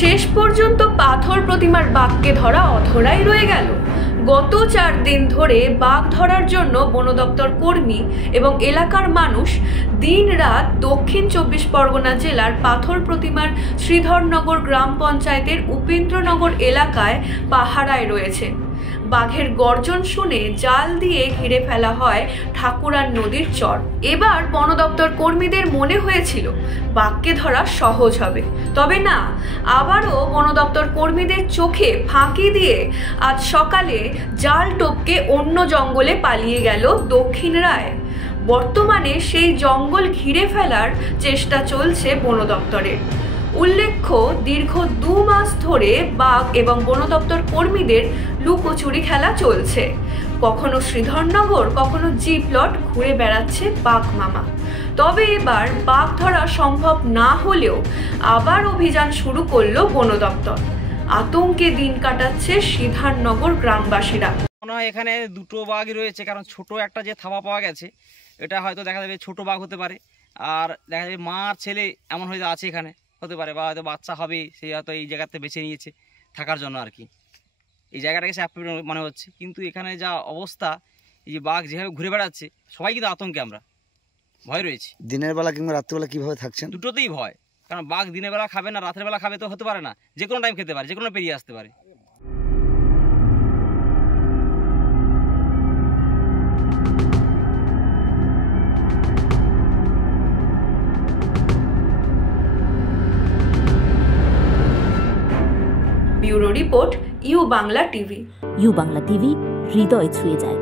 শেষ পর্যন্ত পাথর প্রতিমার বাঘকে ধরা অধরাই রয়ে গেল। গত 4 দিন ধরে বাঘ ধরার জন্য বন দপ্তর কর্মী এবং এলাকার মানুষ দিন-রাত দক্ষিণ 24 পরগনা জেলার পাথর প্রতিমার শ্রীধরনগর গ্রাম পঞ্চায়েতের উপেন্দ্রনগর এলাকায় পাহারায় রয়েছে। বাঘের গর্জন শুনে জাল দিয়ে ঘিরে ফেলা হয় ঠাকুরান নদীর চর। এবার বন দপ্তর কর্মীদের মনে হয়েছিল বাঘকে ধরা সহজ হবে, তবে না, আবারও বন দপ্তর কর্মীদের চোখে ফাঁকি দিয়ে আজ সকালে জাল টপকে অন্য জঙ্গলে পালিয়ে গেল দক্ষিণ রায়। বর্তমানে সেই জঙ্গল ঘিরে ফেলার চেষ্টা চলছে বন দপ্তরের। উল্লেখ্য, দীর্ঘ 2 মাস ধরে বাঘ এবং বন দপ্তর কর্মীদের লুকোচুরি খেলা চলছে। কখনো শ্রীধরনগর, কখনো জি প্লট ঘুরে বেড়াচ্ছে বাঘ মামা। তবে এবার বাঘ ধরা সম্ভব না হলেও আবার অভিযান শুরু করলো বন দপ্তর। আতঙ্কে দিন কাটাচ্ছে শ্রীধরনগর গ্রামবাসীরা। মনে হয় এখানে 2টো বাঘই রয়েছে, কারণ ছোট একটা যে থাবা পাওয়া গেছে এটা হয়তো দেখা যাবে ছোট বাঘ হতে পারে, আর দেখা যাবে মা আর ছেলে এমন হয়তো আছে এখানে হতে পারে, বা হয়তো বাচ্চা হবে, সেই হয়তো এই জায়গাতে বেছে নিয়েছে থাকার জন্য আর কি। এই জায়গাটাকে সে মনে হচ্ছে, কিন্তু এখানে যা অবস্থা, এই যে বাঘ যেভাবে ঘুরে বেড়াচ্ছে, সবাই কিন্তু আতঙ্কে, আমরা ভয় রয়েছে। দিনের বেলা কিংবা রাত্রিবেলা কিভাবে থাকছেন? দুটোতেই ভয়, কারণ বাঘ দিনের বেলা খাবে না, রাতের বেলা খাবে তো হতে পারে না, যে কোনো টাইম খেতে পারে, যে কোনো পেরিয়ে আসতে পারে। Bureau report, U Bangla TV. U Bangla TV, হৃদয় ছুঁয়ে যায়।